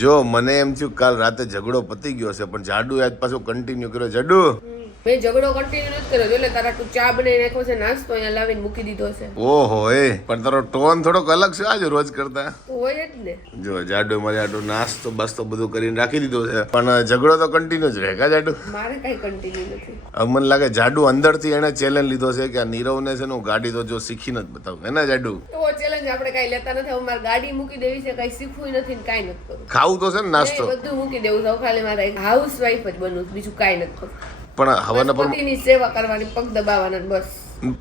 જો મને એમ થયું કાલ રાતે ઝઘડો પતી ગયો છે, પણ જાડુ આજ પાછો કન્ટિન્યુ કર્યો. જાડુ? મેં ઝઘડો કન્ટિન્યુ જ કર્યો. એટલે તારા તું ચા બનાવી નાખ્યો છે નાસ્તો અહીંયા લાવીને મૂકી દીધો છે. ઓહો એ. પણ તારો ટોન થોડોક અલગ છે આજે રોજ કરતા. હોય જ ને. જો જાડો મારે આટલું નાસ્તો બસ્તો બધું કરીને રાખી દીધો છે. પણ ઝઘડો તો કન્ટિન્યુ જ રહે કા જાડુ? મારે કઈ કન્ટિન્યુ નથી. હવે મને લાગે જાડુ અંદરથી એને ચેલેન્જ લીધો છે કે આ નીરવને છે ને હું ગાડી તો જો શીખીને જ બતાવું. હે ને જાડુ? તો ચેલેન્જ આપણે કઈ લેતા નથી. હવે મારે ગાડી મૂકી દેવી છે કઈ શીખવું નથી ને કઈ નથી કરવું. ખાવું તો છે ને નાસ્તો. બધું મૂકી દેવું છે. ખાલી મારે હાઉસ વાઈફ જ બનવું બીજું કઈ નથી કરવું. પણ હવાના પણ સેવા કરવાની પગ દબાવવાના બસ.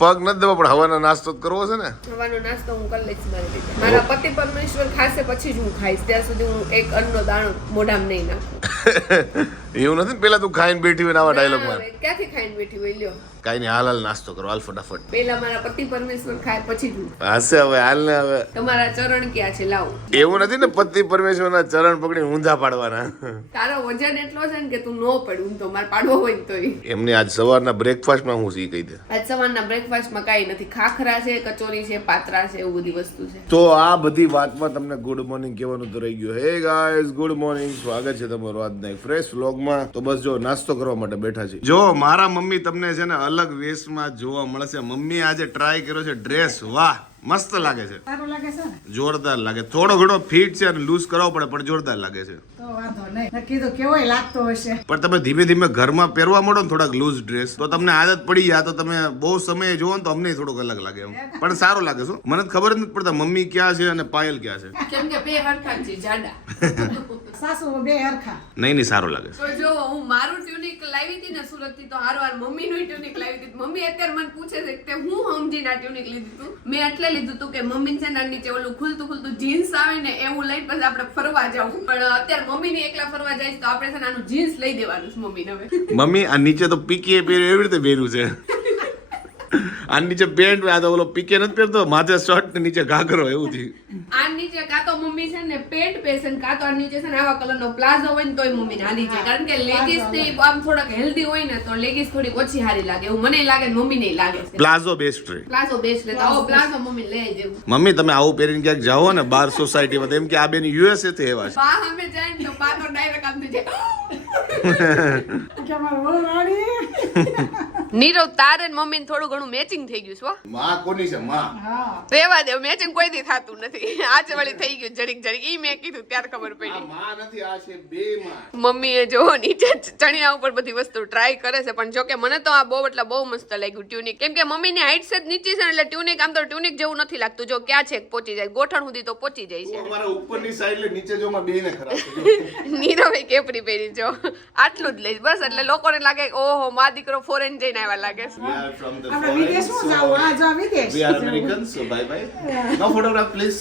પગ નથી દબાવ પણ હવાના નાસ્તો જ કરવો છે ને? હવાનો નાસ્તો હું કરી લઈશ મારી રીતે. મારા પતિ પરમેશ્વર ખાશે પછી જ હું ખાઈશ. ત્યાં સુધી હું એક અન્નનો દાણો મોઢામાં નહીં નાખું. એવું નથી પેલા તું ખાઈને બેઠી હોય આવા ડાયલોગમાં. ક્યાંથી ખાઈને બેઠી હોય? લ્યો. કાઈ નહીં હાલ હાલ નાસ્તો કરો. હાલ ફટાફટ. પેલા મારા પતિ પરમેશ્વર ખાય પછી જ હું હશે હવે હાલ ને હવે. તમારા ચરણ ક્યાં છે? લાવ. એવું નથી ને પતિ પરમેશ્વર ના ચરણ પકડી ઊંધા પાડવાના. તારો વજન એટલો છે ને કે તું નો પડું તો મારે પાડવો હોય તો એમને આજ સવારના બ્રેકફાસ્ટમાં હું સી કહી દે. આજ સવારના બ્રેકફાસ્ટમાં કાઈ નથી. ખાખરા છે કચોરી છે પાત્રા છે એવું બધી વસ્તુ છે. તો આ બધી વાતમાં તમને ગુડ મોર્નિંગ કહેવાનું તો રહી ગયું. હે ગાઈઝ ગુડ મોર્નિંગ સ્વાગત છે તમારું આજના એક ફ્રેશ વ્લોગમાં તો બસ જો, નાસ્તો કરવા માટે બેઠા છે જો, મારા મમ્મી તમને છે ને અલગ વેશમાં જોવા મળશે. મમ્મી આજે ટ્રાય કર્યો છે ડ્રેસ વાહ! મસ્ત લાગે છે. સારું લાગે છે ને? જોરદાર લાગે. થોડો ઘણો ફિટ છે અને લૂઝ કરાવો પડે પણ જોરદાર લાગે છે. તો વાંધો નહીં. કીધું કેવો લાગતો હશે. પણ તમે ધીમે ધીમે ઘરમાં પહેરવા માંડો ને થોડાક લૂઝ ડ્રેસ. તો તમને આદત પડી જાય તો તમે બહુ સમય જોવો ને તો અમને થોડુંક અલગ લાગે એમ. પણ સારું લાગે શું મને ખબર જ નથી પડતા મમ્મી ક્યાં છે અને પાયલ ક્યાં છે. કેમ કે બે હરખા છે જાડા. સાસુ બે હરખા. નહીં નહીં સારું લાગે તો જો હું મારું ટ્યુનિક લાવી હતી ને સુરતથી તો હારવાર મમ્મી નું ટ્યુનિક લાવી હતી. મમ્મી અત્યારે મને પૂછે છે કે હું સમજીને આ ટ્યુનિક લીધી તું? મેં એટલે લીધું હતું કે મમ્મી છે ને નીચે ઓલું ખુલતું ખુલતું જીન્સ આવે ને એવું લઈ પછી આપણે ફરવા જવું પણ અત્યારે મમ્મી ને એકલા ફરવા જાય તો આપણે છે ને આનું જીન્સ લઈ દેવાનું છે મમ્મીને હવે. મમ્મી, આ નીચે તો પીકે પહેર્યું, એવી રીતે પહેર્યું છે. આ નીચે પેન્ટ આ તો ઓલો પીકે નથી પહેરતો માથે શર્ટ ને નીચે ઘાઘરો એવું થયું. આ નીચે કા તો મમ્મી છે ને પેન્ટ પહેરશે કા તો આ નીચે છે ને આવા કલરનો પ્લાઝો હોય ને તોય મમ્મી હારી જાય. કારણ કે લેગીસ ને આમ થોડાક હેલ્ધી હોય ને તો લેગીસ થોડી ઓછી હારી લાગે. એવું મને લાગે ને મમ્મી ને લાગે છે. પ્લાઝો બેસ્ટ રહે પ્લાઝો બેસ્ટ લેતા આવો પ્લાઝો મમ્મી લઈ દેવું મમ્મી તમે આવું પહેરીને ક્યાંક જાઓ ને બાર સોસાયટીમાં એમ કે આ બેન યુએસએ થી એવા છે. બા અમે જાય ને તો બા તો ડાયરેક્ટ આમ થઈ જાય નીરવ તારે મમ્મી થોડું ઘણું મેચિંગ થઈ ગયું છે હો. માં કોની છે માં? રેવા દે મેચિંગ કોઈ દી થતું નથી. આજે વળી થઈ ગયું જરીક જરીક. ઈ મેં કીધું ત્યારે ખબર પડી. માં નથી આ છે બે માં. મમ્મીએ જો નીચે ચણિયા ઉપર બધી વસ્તુ ટ્રાય કરે છે પણ જો કે મને તો આ બહુ એટલે બહુ મસ્ત લાગ્યું ટ્યુનિક કેમ કે મમ્મીની હાઈટ છે જ નીચી છે એટલે ટ્યુનિક આમ તો ટ્યુનિક જેવું નથી લાગતું. જો ક્યાં છે પહોંચી જાય. ગોઠણ સુધી તો પહોંચી જાય છે. અમારા ઉપરની સાઈડ એટલે નીચે જો માં બે ને ખરાબ નીરવે કેપરી પહેરી જો. આટલું જ લઈશ બસ. એટલે લોકોને લાગે કે ઓહો મા દીકરો ફોરેન જઈને આવ્યા લાગે છે. વિદેશમાં so આ જો વિદેશ we are American so bye bye no photograph please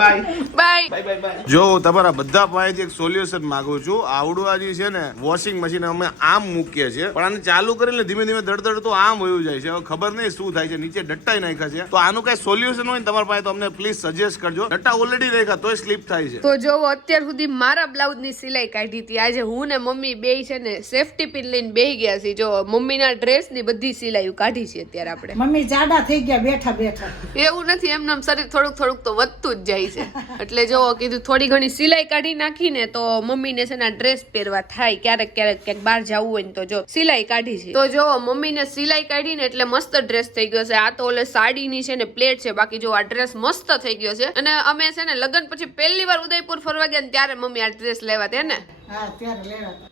bye bye bye bye. જો તમારા બધા પાસેથી એક સોલ્યુશન માંગુ છું. આવડું આજે જે છે ને વોશિંગ મશીન અમે આમ મૂકીએ છીએ પણ આને ચાલુ કરીને ધીમે ધીમે ધડધડ તો આમ વયું જાય છે. હવે ખબર નહીં શું થાય છે. નીચે ડટ્ટાઈ નાખ્યા છે. તો આનું કઈ સોલ્યુશન હોય ને તમારા પાસે તો અમને પ્લીઝ સજેસ્ટ કરજો. ડટ્ટા ઓલરેડી રાખ્યા તોય સ્લીપ થાય છે. તો જો અત્યાર સુધી મારા બ્લાઉઝની સિલાઈ કાઢી હતી. આજે હું ને મમ્મી બે છે ને સેફટી પિન લઈને બેહી ગયા છે જો મમ્મીના ડ્રેસની બધી સિલાઈઓ કાઢી છે અત્યારે. આપણે. મમ્મી જાડા થઈ ગયા બેઠા બેઠા. એવું નથી એમને શરીર થોડુંક થોડુંક તો વધતું જ જાય છે. એટલે જો કીધું થોડી ઘણી સિલાઈ કાઢી નાખીને તો મમ્મીને છે ને ડ્રેસ પહેરવા થાય ક્યારેક ક્યારેક ક્યાંક બહાર જવું હોય ને તો જો સિલાઈ કાઢી છે. તો જો મમ્મીને સિલાઈ કાઢીને એટલે મસ્ત ડ્રેસ થઈ ગયો છે. આ તો ઓલે સાડીની છે ને પ્લેટ છે બાકી જો આ ડ્રેસ મસ્ત થઈ ગયો છે. અને અમે છે ને લગ્ન પછી પહેલી વાર ઉદયપુર ફરવા ગયા ને ત્યારે મમ્મી આ ડ્રેસ લેવા તે ને.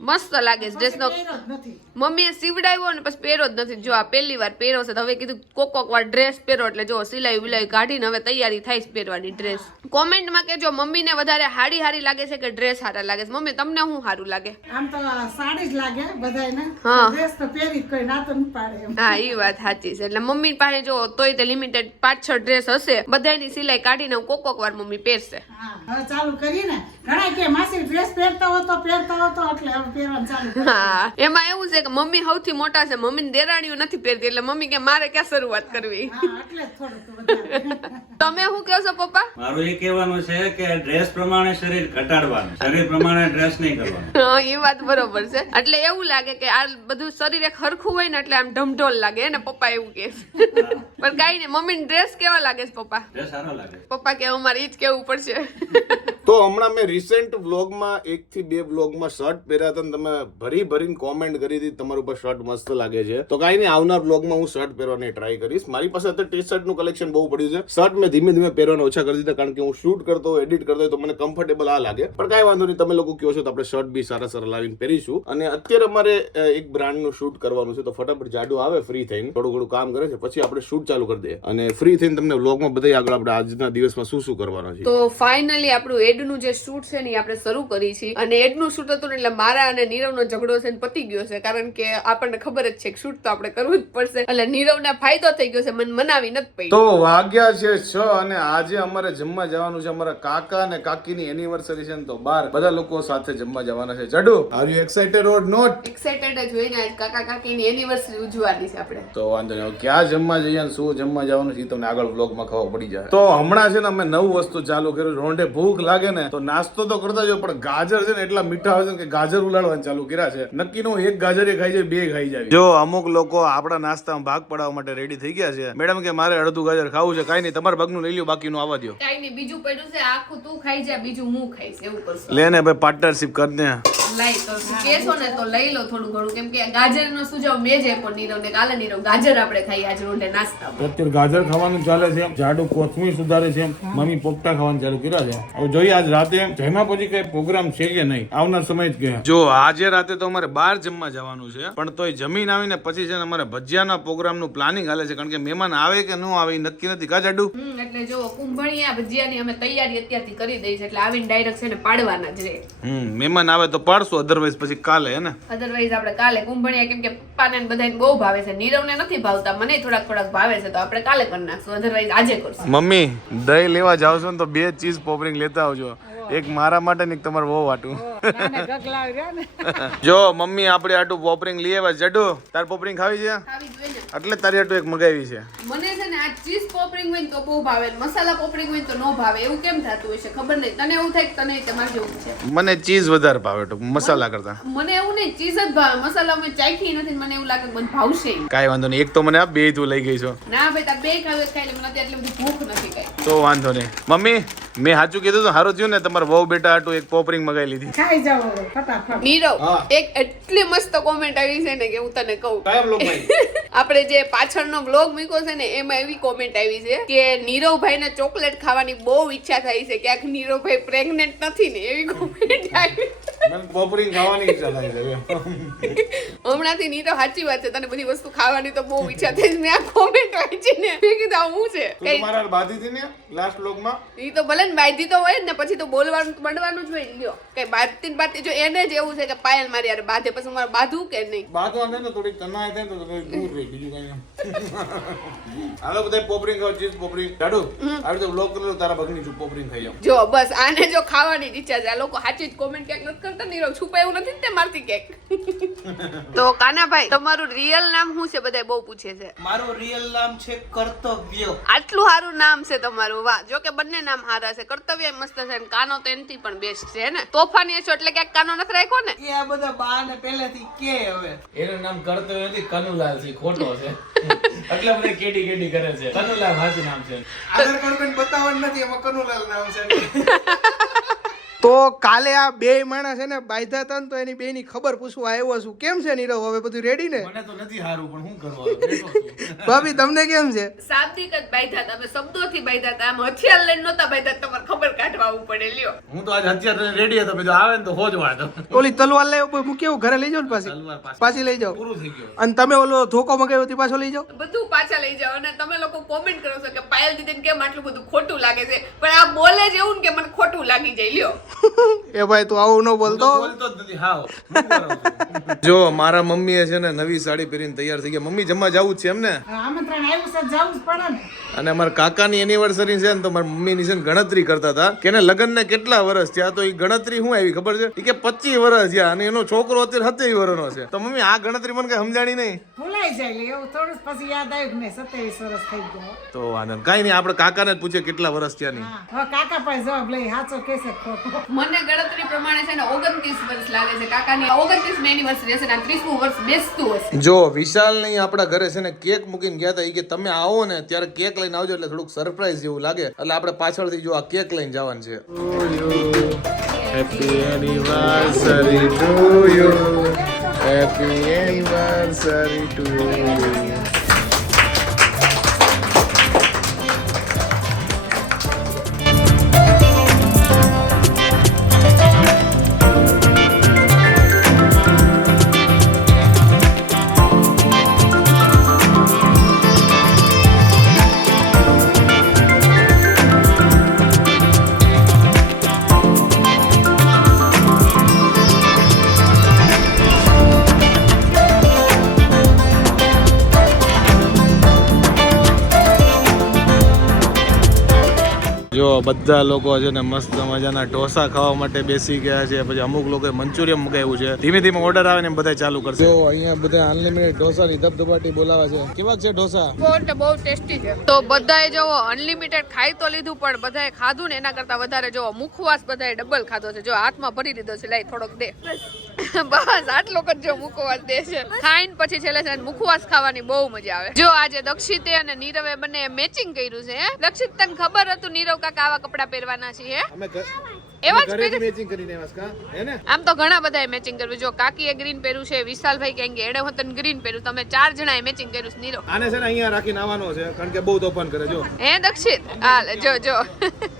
મસ્ત લાગે છે ડ્રેસનો નો મમ્મીએ સીવડાવ્યો ને પછી પહેરો જ નથી. જો આ પહેલી વાર પહેરો છે હવે કીધું કોક કોક વાર ડ્રેસ પહેરો એટલે જો સિલાઈ વિલાઈ કાઢીને હવે તૈયારી થાય છે પહેરવાની ડ્રેસ કોમેન્ટમાં કેજો મમ્મીને વધારે હાડી હારી લાગે છે કે ડ્રેસ હારા લાગે છે? મમ્મી તમને શું સારું લાગે? આમ તો સાડી જ લાગે બધાયને. હા. ડ્રેસ તો પહેરી કોઈ ના તો પાડે હા એ વાત સાચી છે. એટલે મમ્મી પાસે જો તોય તે લિમિટેડ પાંચ છ ડ્રેસ હશે બધાની સિલાઈ કાઢીને કોક કોક વાર મમ્મી પહેરશે. હા હવે ચાલુ કરીને ઘણા કે માસી ડ્રેસ પહેરતા હો તો પહેરતા હો એટલે હવે પહેરવાનું ચાલુ હા. એમાં એવું છે કે મમ્મી સૌથી મોટા છે મમ્મી દેરાણીઓ નથી પહેરતી એટલે મમ્મી કે મારે ક્યાં શરૂઆત કરવી? હા એટલે જ થોડુંક વધારે. તમે શું કહો છો પપ્પા? મારું એ કહેવાનું છે કે ડ્રેસ પ્રમાણે શરીર ઘટાડવાનું. શરીર પ્રમાણે ડ્રેસ નહીં કરવાનું. હા, એ વાત બરોબર છે. એટલે એવું લાગે કે આ બધું શરીર એક હરખું હોય ને એટલે આમ ઢમઢોલ લાગે ને પપ્પા એવું કે પણ કાઈ નહીં મમ્મી ડ્રેસ કેવા લાગે છે પપ્પા? ડ્રેસ સારો લાગે. પપ્પા કે અમારે ઈ જ કેવું પડશે. તો હમણાં મેં રિસેન્ટ વ્લોગમાં એક થી બે વ્લોગમાં શર્ટ પહેર્યા હતા તમે ભરી ભરીને કોમેન્ટ કરી હતી, તમારું ઉપર શર્ટ મસ્ત લાગે છે. તો કાંઈ નહીં, આવનાર બ્લોગમાં હું શર્ટ પહેરવાની ટ્રાય કરીશ. મારી પાસે અત્યારે ટી શર્ટનું કલેક્શન બહુ પડ્યું છે. શર્ટ મેં ધીમે ધીમે પહેરવાના ઓછા કરી દીધા, કારણ કે હું શૂટ કરતો એડિટ કરતો તો મને કમ્ફર્ટેબલ આ લાગે. પણ કાંઈ વાંધો નહીં, તમે લોકો કહો છો તો આપણે શર્ટ બી સારા સારા લાવીને પહેરીશું. અને અત્યારે અમારે એક બ્રાન્ડનું શૂટ કરવાનું છે, તો ફટાફટ જાડુ આવે ફ્રી થઈને. થોડું ઘણું કામ કરે છે, પછી આપણે શૂટ ચાલુ કરી દઈએ. અને ફ્રી થઈને તમને વ્લોગમાં બધા આગળ આપણે આજના દિવસમાં શું શું કરવાનું છે તો ફાઇનલી આપણું એડનું જે શૂટ છે ને આપણે શરૂ કરી છે અને એડનું શૂટ હતું એટલે મારા અને નીરવનો ઝઘડો છે ને પતી ગયો છે. કારણ કે આપણને ખબર જ છે કે શૂટ તો આપણે કરવું જ પડશે. એટલે નીરવને ફાયદો થઈ ગયો છે મને મનાવી નથી પડી. તો વાગ્યા છે છ અને આજે અમારે જમવા જવાનું છે. અમારા કાકા અને કાકીની એનિવર્સરી છે ને તો બાર. બધા લોકો સાથે જમવા જવાના છે. જડુ are you excited or not excited જ હોઈને આજ કાકા કાકીની એનિવર્સરી ઉજવવાની છે આપણે. તો વાંધો નહીં. ક્યાં જમવા જઈએ અને શું જમવા જવાનું છે તમને આગળ વ્લોગમાં ખબર પડી જાય. તો હમણાં છે ને અમે નવું વસ્તુ ચાલુ કર્યું રોંઢે ભૂખ લાગે ને તો નાસ્તો તો કરતા જો પણ ગાજર છે ને એટલા મીઠા હોય છે કે ગાજર ઉલાડવાનું ચાલુ કર્યા છે. નક્કી નું એક ગાજર એ ખાઈ જાય બે ખાઈ જાય. જો અમુક લોકો આપણા નાસ્તામાં ભાગ પડાવવા માટે રેડી થઈ ગયા છે મેડમ કે મારે અડધું ગાજર ખાવું છે કાંઈ નહીં તમારા ભાગનું લઈ લ્યો બાકીનું આવવા દો કાઈ નહીં બીજું પડ્યું છે આખું તું ખાઈ જા બીજું હું ખાઈશ એવું કરશું. લે ને ભાઈ પાર્ટનરશિપ કર લાઈ ને તો લઈ લો થોડું ઘણું. કેમ કે ગાજરનો સુજાવ મેં જ આપ્યો નીરવ ને કાલે નીરવ ગાજર આપણે ખાઈએ આજ રોંઢે નાસ્તામાં. અત્યારે ગાજર ખાવાનું ચાલે છે જાડુ કોથમીર સુધારે છે મમ્મી પોપટા ખાવાનું ચાલુ કર્યા છે. હવે જોઈએ આજ રાતે જમ્યા પછી કઈ પ્રોગ્રામ છે કે નહીં? આવનાર સમય જ ગયા જો આજે રાતે તો અમારે બહાર જમવા જવાનું છે પણ તોય જમીન આવીને પછી છે ને અમારે ભજીયાના પ્રોગ્રામનું પ્લાનિંગ હાલે છે કારણ કે મહેમાન આવે કે ન આવે નક્કી નથી. કા જાડુ? એટલે જો કુંભણિયા ભજીયાની અમે તૈયારી અત્યારથી કરી દઈ છે એટલે આવીને ડાયરેક્ટ છે ને પાડવાના જ રે હમ મહેમાન આવે તો પાડશું અધરવાઇઝ પછી કાલે હે ને? અધરવાઇઝ આપણે કાલે કુંભણિયા કેમ કે પપ્પાને ને બધાને બહુ ભાવે છે નીરવને નથી ભાવતા મને થોડાક થોડાક ભાવે છે તો આપણે કાલે કરી નાખશું અધરવાઇઝ આજે કરશું. મમ્મી દહીં લેવા જાવ છો ને તો બે ચીઝ પોપરિંગ લેતા આવજો. એક મારા માટે ને એક તમારે બહુ વાટું જો મમ્મી આપણે આટું પોપરિંગ લઈ આવ્યા જડુ તાર પોપરિંગ ખાવી છે? એટલે તારી આટું એક મગાવી છે. મને છે ને આ ચીઝ પોપરિંગ હોય તો બહુ ભાવે મસાલા પોપરિંગ હોય તો ન ભાવે એવું કેમ થતું હોય છે ખબર નહીં? તને એવું થાય તને તમારે જેવું છે. મને ચીઝ વધારે ભાવે તો મસાલા કરતા. મને એવું નહીં ચીઝ જ ભાવે. મસાલા મેં ચાખી નથી મને એવું લાગે કે મને ભાવશે. કાંઈ વાંધો નહીં. એક તો મને આ બે તું લઈ ગઈ છો. ના ભાઈ તા બે ખાવે ખાઈ લે. મને અત્યારે એટલી બધી ભૂખ નથી કઈ. તો વાંધો નહીં. મમ્મી મેં સાચું કીધું તો સારું થયું ને તમારે વહુ બેટા આટું એક પોપરિંગ મગાવી લીધી. ખાઈ જાઓ ફટાફટ. નીરવ એક એટલી મસ્ત કોમેન્ટ આવી છે ને કે હું તને કહું. કયા બ્લોગ ભાઈ આપણે જે પાછળનો બ્લોગ મૂક્યો છે ને, એમાં એવી કોમેન્ટ આવી છે કે નીરવભાઈ ને ચોકલેટ ખાવાની બહુ ઈચ્છા થઈ છે. ક્યાંક નીરવભાઈ પ્રેગ્નેન્ટ નથી ને, એવી કોમેન્ટ આવી પોપરિંગ ખાવાની ઈચ્છા થાય છે હમણાંથી નીરવ સાચી વાત છે. તને બધી વસ્તુ ખાવાની તો બહુ ઈચ્છા થઈ. મેં આ કોમેન્ટ વાંચી ને મેં કીધું હું છે? કઈ બાધી હતી ને લાસ્ટ બ્લોગમાં ઈ તો ભલે ને બાંધી તો હોય ને પછી તો બોલવાનું તો બનવાનું જ હોય લ્યો. કઈ બાંધતી ને બાંધતી જો એને જ એવું છે કે પાયલ મારી યાર બાધે પછી મારે બાધું કે નહીં? બાધવા ને ને થોડીક તનાય થાય તો થોડીક દૂર રહી બીજું કઈ હાલો બધા પોપરિંગ ખાવ ચીઝ પોપરિંગ ડાડુ આવી તો બ્લોગ કરો તારા ભગની છું પોપરિંગ ખાઈ જાવ જો બસ આને જો ખાવાની ઈચ્છા છે. આ લોકો સાચી જ કોમેન્ટ ક્યાંક નથી કરતા નીરવ છુપાયું નથી તે મારતી કેક તો કાનાભાઈ તમારું રિયલ નામ શું છે? બધાય બહુ પૂછે છે. મારું રિયલ નામ છે કર્તવ્ય. આટલું સારું નામ છે તમારું. વાહ જો કે બંને નામ સારા છે. કર્તવ્ય મસ્ત છે અને કાનો તો એનથી પણ બેસ્ટ છે ને? તોફાની છો એટલે ક્યાંક કાનો નથી રાખ્યો ને? એ આ બધા બા ને પહેલેથી કે હવે. એનું નામ કર્તવ્ય નથી કનુલાલ છે ખોટો છે. એટલે મને કેડી કેડી કરે છે. કનુલાલ સાચું નામ છે. આધાર કાર્ડ બતાવવાનું નથી એમાં કનુલાલ નામ છે. તો કાલે આ બે માણસ છે ને બાંધ્યા હતા ને તો એની બે ની ખબર પૂછવા આવ્યો છું. કેમ છે નીરવ? હવે બધું રેડી ને? મને તો નથી હારું પણ શું કરવા ભાભી તમને કેમ છે? શાબ્દિક જ બાંધ્યા હતા. અમે શબ્દોથી બાંધ્યા હતા. આમ હથિયાર લઈને નહોતા બાંધ્યા. તમારે ખબર કાઢવા આવવું પડે. લ્યો. હું તો આજ અત્યારે રેડી હતો. બીજો આવે ને તો હોજ વાળતો ઓલી તલવાર લઈ મૂકી આવું ઘરે લઈ જાવ ને પાછી? પાછી. લઈ જાઓ. પૂરું થઈ ગયું. અને તમે ઓલો ધોકો મગાવ્યો તે પાછો લઈ જાઓ? બધું પાછા લઈ જાઓ. અને તમે લોકો કોમેન્ટ કરો છો કે પાયલ દીદી કેમ આટલું બધું ખોટું લાગે છે? પણ આ બોલે જ એવું ને કે મને ખોટું લાગી જાય. લ્યો. એ ભાઈ તું આવું ન બોલતો? બોલતો જ મારા મમ્મીએ છે ને નવી સાડી પહેરીને તૈયાર થઈ ગયા. મમ્મી જમવા જવું જ છે એમને? આમંત્રણ આવ્યું છે જવું જ પડે ને. અને અમારા કાકાની એનિવર્સરી છે ને તો મારા મમ્મીની છે ને ગણતરી કરતા હતા કે એને લગ્નને કેટલા વર્ષ થયા? તો એ ગણતરી શું આવી ખબર છે? કે પચીસ વર્ષ થયા અને એનો છોકરો અત્યારે સત્યાવીસ વર્ષનો છે. તો મમ્મી આ ગણતરી મને કઈ સમજાણી નહીં. ભૂલાઈ જાય એવું થોડું પછી યાદ આવ્યું કે મેં સત્યાવીસ વર્ષ થઈ ગયો. તો આનંદ કઈ નહીં આપણે કાકાને જ પૂછે કેટલા વર્ષ થયા નહીં. કાકા પાસે જવાબ લઈ સાચો કે છે મને ગણતરી પ્રમાણે છે ને ઓગણત્રીસ વર્ષ લાગે છે. કાકાની ઓગણત્રીસ મે એનિવર્સરી હશે ને ત્રીસમું વર્ષ બેસતું હશે. જો વિશાલ નહીં આપણા ઘરે છે ને કેક મૂકીને ગયા હતા એ કે તમે આવો ને ત્યારે કેક લઈને આવજો એટલે થોડુંક સરપ્રાઈઝ જેવું લાગે. એટલે આપણે પાછળથી જો આ કેક લઈને જવાનું છે. Happy anniversary to you happy anniversary to you બધા લોકો છે ને મસ્ત મજાના ઢોસા ખાવા માટે બેસી ગયા છે. પછી અમુક લોકોએ મંચુરિયમ મગાવ્યું છે. ધીમે ધીમે ઓર્ડર આવે ને બધા ચાલુ કરશે. જો અહીંયા બધા અનલિમિટેડ ઢોસાની ધબધબાટી બોલાવે છે. કેવા છે ઢોસા? બહુ બહુ ટેસ્ટી છે. તો બધાએ જોવો અનલિમિટેડ ખાઈ તો લીધું પણ બધાએ ખાધું ને એના કરતા વધારે જોવો. મુખવાસ બધાએ ડબલ ખાધો છે. જો હાથમાં ભરી લીધો છે. લાઈ થોડોક દે. બસ આટલો કરજો મુખવાસ દે છે. ખાઈને પછી છેલ્લે છે ને મુખવાસ ખાવાની બહુ મજા આવે. જો આજે દક્ષિતે અને નીરવે બંને મેચિંગ કર્યું છે દક્ષિત તને ખબર હતું નીરવ કાકા આવા કપડાં પહેરવાના છીએ અમે એવા જ પહેરે મેચિંગ કરીને આવ્યા કા? હે ને? આમ તો ઘણા બધાએ મેચિંગ કર્યું. જો કાકીએ ગ્રીન પહેર્યું છે વિશાલભાઈ કહે કે એડે હોતન ગ્રીન પહેર્યું. તમે ચાર જણાએ મેચિંગ કર્યું છે. નીરવ આને છે ને અહીંયા રાખીને આવવાનો છે કારણ કે બહુ તોફાન કરે જો. હે દક્ષિત? હાલ જો જો.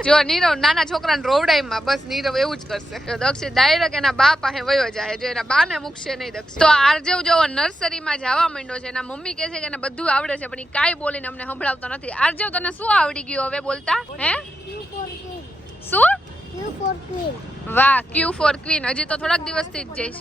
જો નીરવ નાના છોકરાને રોવડાઈમાં બસ નીરવ એવું જ કરશે. દક્ષિત ડાયરેક્ટ એના બા પાસે વયો જાય જો એના બાને મૂકશે નહીં દક્ષિત. તો આરજવ જો નર્સરીમાં જવા માંડ્યો છે એના મમ્મી કહે છે કે એને બધું આવડે છે પણ એ કાંઈ બોલીને અમને સંભળાવતો નથી. આરજવ તને શું આવડી ગયું હવે બોલતા? હે? શું. વાહ ક્યુ ફોર ક્વીન હજી તો થોડાક દિવસથી જ જઈશ.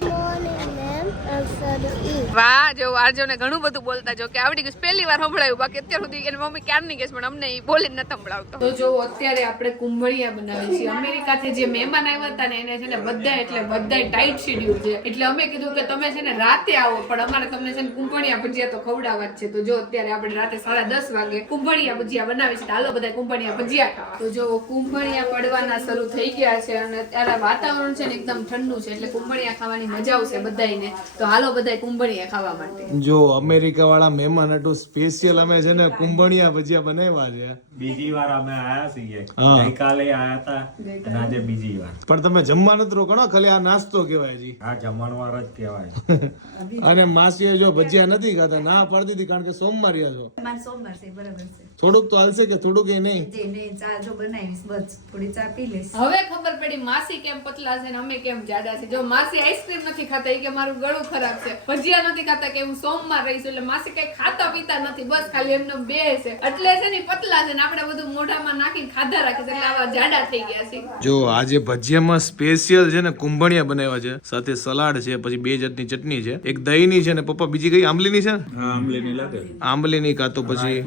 વાહ, જો આરજવને ઘણું બધું બોલતા જો કે આવડી ગયું. પહેલી વાર સંભળાયું. બાકી અત્યાર સુધી એની મમ્મી ક્યારની કેસ પણ અમને એ બોલી નથી સંભળાવતો. તો જો, અત્યારે આપણે કુંભળિયા બનાવીએ છીએ. અમેરિકાથી જે મહેમાન આવ્યા હતા ને, એને છે ને બધા એટલે બધા ટાઈટ શેડ્યુલ છે. એટલે અમે કીધું કે તમે છે ને રાતે આવો, પણ અમારે તમને છે ને કુંભળિયા ભજીયા તો ખવડાવવા જ છે. તો જો, અત્યારે આપણે રાતે સાડા દસ વાગે કુંભળિયા ભજીયા બનાવી છે હાલો બધા કુંભળિયા ભજીયા ખાવા. તો જો, કુંભળિયા પડવાના શરૂ થઈ ગયા છે અને અત્યારે વાતાવરણ છે ને એકદમ ઠંડુ છે એટલે કુંભળિયા ખાવાની મજા આવશે બધાને તો હાલો બધા કુંભળિયા ખાવા માટે. જો અમેરિકા વાળા મહેમાન હતું સ્પેશિયલ અમે છે ને કુંભણિયા ભજીયા બનાવ્યા છે. બીજી વાર અમે આયા છીએ. ગઈકાલે આયા હતા અને આજે બીજી વાર. પણ તમે જમવા નથી રોકો ખાલી આ નાસ્તો કહેવાય જી આ જમણવાર જ કહેવાય. અને માસીએ જો ભજીયા નથી ખાતા ના પાડતી હતી કારણ કે સોમવારિયા છો. સોમવાર છે બરાબર છે. થોડુંક તો હાલશે કે થોડુંક એ નહીં. જે નહીં ચા જો બનાવીશ બસ થોડી ચા પી લઈશ. હવે ખબર પડી માસી કેમ પતલા છે ને અમે કેમ જાડા છે. જો માસી આઈસ્ક્રીમ નથી ખાતા એ કે મારું ગળું ખરાબ છે. ભજીયા નથી ખાતા કે હું સોમવાર રહીશ એટલે માસી કઈ ખાતા પીતા નથી. બસ ખાલી એમને બે છે. એટલે છે ને પતલા છે ને આપણે બધું મોઢામાં નાખીને ખાધા રાખે છે. એટલે આવા જાડા થઈ ગયા છે. જો આજે ભજીયામાં સ્પેશિયલ છે ને કુંભણિયા બનાવ્યા છે. સાથે સલાડ છે પછી બે જાતની ચટણી છે. એક દહીંની છે ને પપ્પા બીજી કઈ આંબલીની છે? હા આંબલીની લાગે. આંબલીની કાં તો પછી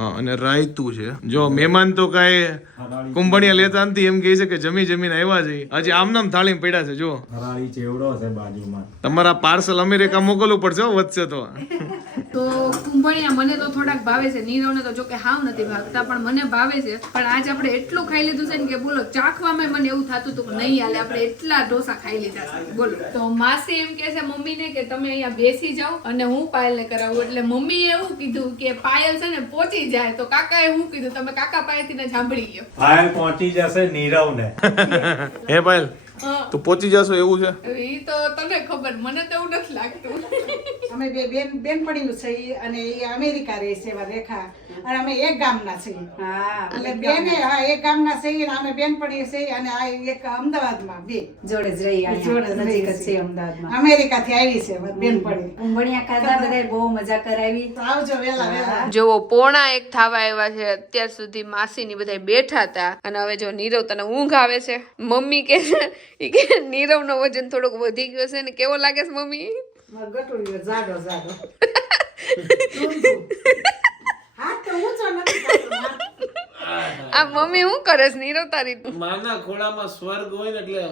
હા અને રાયતું છે. જો મહેમાન તો કાંઈ કુંભણિયા લેતા નથી એમ કહે છે કે જમી જમીને આવ્યા છે. હજી આમનામ થાળીમાં પડ્યા છે જો. ચેવડો છે બાજુમાં. તમારા પાર્સલ અમેરિકા મોકલવું પડશે વધશે તો. તો કુંભણિયા મને તો થોડાક ભાવે છે. નીરવને તો જોકે હાવ નથી ભાગતા પણ મને ભાવે છે. પણ આજ આપણે એટલું ખાઈ લીધું છે ને કે બોલો ચાખવામાં મને એવું થતું હતું કે નહીં હાલે આપણે એટલા ઢોસા ખાઈ લીધા છે. બોલો. તો માસી એમ કે છે મમ્મીને કે તમે અહીંયા બેસી જાઓ અને હું પાયલને કરાવું. એટલે મમ્મીએ એવું કીધું કે પાયલ છે ને પહોંચી જાય તો કાકાએ હું કીધું? તમે કાકા પાસેથી ને સાંભળી ગયો ફાઇલ પહોંચી જશે નીરવ ને હે પાયલ તું પહોંચી જશો એવું છે? એ તો તને ખબર મને તો એવું નથી લાગતું. અમે બે બેન બેનપણીઓ છે અને એ અમેરિકા રહે છે રેખા. અને અમે એક ગામના છીએ. હા એટલે બેને હા એક ગામના છે અને અમે છે ઈ અને આ એક અમદાવાદમાં બે. જોડે જ રહી જોડે જ રહી છે. અમદાવાદમાં. અમેરિકાથી આવી છે અમારી બેનપણી. કુંભણિયા ખાધા બધા બહુ મજા કરાવી. તો આવજો વેલા વેલા જોવો પોણા એક થાવા આવ્યા છે. અત્યાર સુધી માસી ની બધા બેઠા હતા. અને હવે જો નીરવ તને ઊંઘ આવે છે. મમ્મી કે ઈ કે નીરવનો વજન થોડોક વધી ગયો છે ને કેવો લાગે છે મમ્મી? જાડો જાડો. હા તો. આ મમ્મી હું કરે છે નીરવ તારી માના ખોળામાં સ્વર્ગ હોય ને એટલે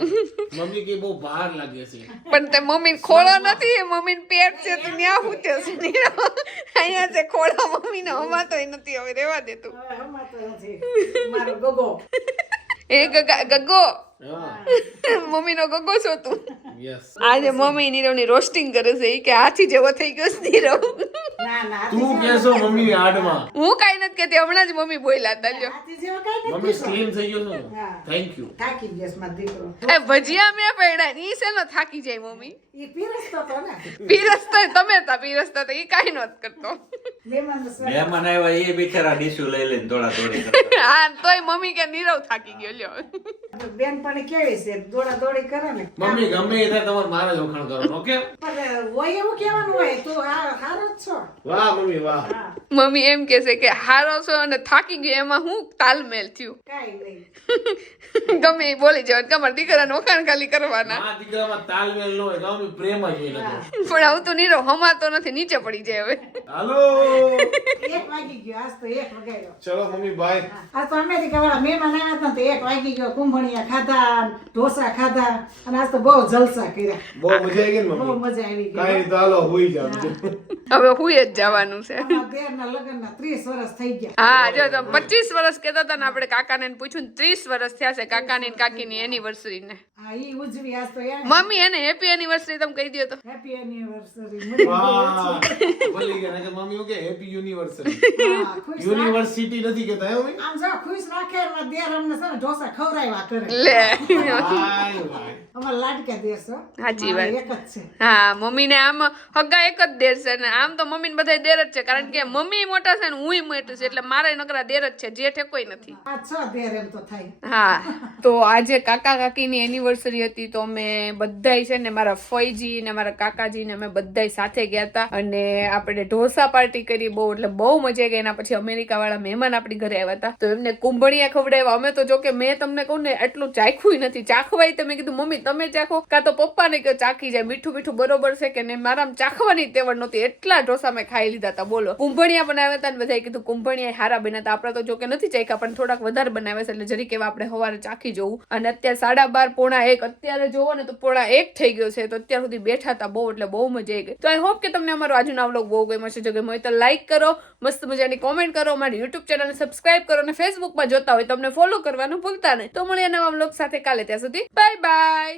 મમ્મી કે બહુ ભાર લાગે છે. પણ તે મમ્મી ખોળો નથી એ મમ્મી પેટ છે તો ન્યા હુતે છે નીરવ? અહીંયા છે ખોળો મમ્મી ને હમાતો નથી હવે રેવા દેતું હમાતો નથી. મારો ગગો. એ ગગા ગગો. હા. મમ્મી નો ગગો છો તું. આજે મમ્મી નીરવની રોસ્ટિંગ કરે છે એ કે હાથી જેવો થઈ ગયો છે નીરવ. ના ના તું કેસો મમ્મી આડમાં હું કાઈ નથી કેતી હમણાં જ મમ્મી બોલ્યા હતા નથી મમ્મી સ્લીમ થઈ ગયો છો? થેન્ક યુ થાકી ગયો મારો દીકરો. એ ભજીયા મેં પડ્યા ને ઈ શેનો થાકી જાય મમ્મી? ઈ પીરસતો તો ને. પીરસતો તમે તા પીરસતા તો ઈ કાઈ નહોત કરતો. મહેમાન આવ્યા એ બિચારા ડીશું લઈ લઈને દોડા દોડી હા તોય મમ્મી કે નીરવ થાકી ગયો લ્યો. બેનપણી કેવી છે? દોડા દોડી કરે ને? મમ્મી ગમે એ થાય તમારે મારા જ વખાણ કરવાનું ઓકે? હોય એવું કહેવાનું હોય તું હારો છો. વાહ મમ્મી વાહ. મમ્મી એમ કે છે કે હારો છો અને થાકી ગયો એમાં હું તાલમેલ થયું? કાંઈ નહીં. ગમે એ બોલી જવાનું કે અમારા દીકરાને વખાણ ખાલી કરવાના. આ દીકરામાં તાલમેલ ન હોય તો પ્રેમ જ હોય પણ આવું તો નીરવ હમાતો નથી નીચે પડી જાય હવે. હાલો! એક વાગી ગયો આજ તો એક વગાડ્યો. ચલો મમ્મી બાય આજ તો અમેરિકા વાળા મહેમાન આવ્યા હતા ને તો એક વાગી ગયો કુંભણિયા ખાધા ઢોસા ખાધા અને આજ તો બહુ જલસા કર્યા. બહુ મજા આવી ગઈ ને બહુ મજા આવી ગઈ. કાંઈ નહીં હોઈ જાવ હવે હુઈ જ જવાનું છે. દેરના લગ્નના ત્રીસ વર્ષ થઈ ગયા. હા જો તો પચીસ વર્ષ કહેતા હતા ને આપણે કાકાને પૂછ્યું ત્રીસ વર્ષ થયા છે કાકાની ને કાકીની એનિવર્સરી ને. હા ઈ ઉજવી આજ તો મમ્મી એને હેપી એનિવર્સરી તમે કહી દો તો. હેપી એનિવર્સરી ભૂલી ગયા. નકર મમ્મી કે હેપી યુનિવર્સરી યુનિવર્સિટી નથી કેતા હે મમ્મી આમ જો ખુશ રાખે એમાં દેર અમને છે ને ઢોસા ખવરાવ્યા કરે. લે. અમારા લાડકા દેર છો. સાચી વાત. એક જ છે. હા મમ્મીને આમ હગા એક જ દેર છે ને આમ તો મમ્મી ને બધા દેર જ છે કારણ કે મમ્મી મોટા છે ને હુંય મોટું છે એટલે મારે નકરા દેર જ છે જે ઠેકોય નથી. આ છ દેર એમ તો થાય. હા. તો આજે કાકા કાકીની એનિવર્સરી હતી તો અમે બધાય છે ને મારા ફઈજી ને મારા કાકાજી ને અમે બધાય સાથે ગયા હતા અને આપણે ઢોસા પાર્ટી કરી બહુ, એટલે બહુ મજા ગઈ. એના પછી અમેરિકા વાળા મહેમાન આપણી ઘરે આવ્યા હતા. તો એમને કુંભણિયા ખવડાવ્યા. અમે તો જો કે મેં તમને કહું ને, એટલું ચાખ્યું નથી. ચાખવાય તમે કીધું, મમ્મી, તમે ચાખો. કાં તો પપ્પાને કહો ચાખી જાય. મીઠું મીઠું બરોબર છે કે નહીં? મારામાં ચાખવાની તેવડ નહોતી. એટલા ઢોસા મેં ખાઈ લીધા હતા. બોલો. કુંભણિયા બનાવ્યા હતા ને બધાએ કીધું, કુંભણિયા હારા બન્યા હતા. આપણે તો જો કે નથી ચાખ્યા, પણ થોડાક વધારે બનાવ્યા છે. એટલે જરી કેવા આપણે સવારે ચાખી જવું અને અત્યારે સાડા બાર, પોણા એક. અત્યારે જોવો ને તો પોણા એક થઈ ગયો છે. તો અત્યાર સુધી બેઠા હતા બહુ, એટલે બહુ મજા આવી ગઈ. તો આઈ હોપ કે તમને અમારો આજનો આવલો બહુ ગમ્યો છે જો કે તો લાઈક કરો, મસ્ત મજાની કોમેન્ટ કરો, અમારી યુટ્યુબ ચેનલને સબસ્ક્રાઇબ કરો અને ફેસબુકમાં જોતા હોય તમને ફોલો કરવાનું ભૂલતા નહીં. તો મળીએ નવા બ્લોગ સાથે કાલે ત્યાં સુધી. Bye bye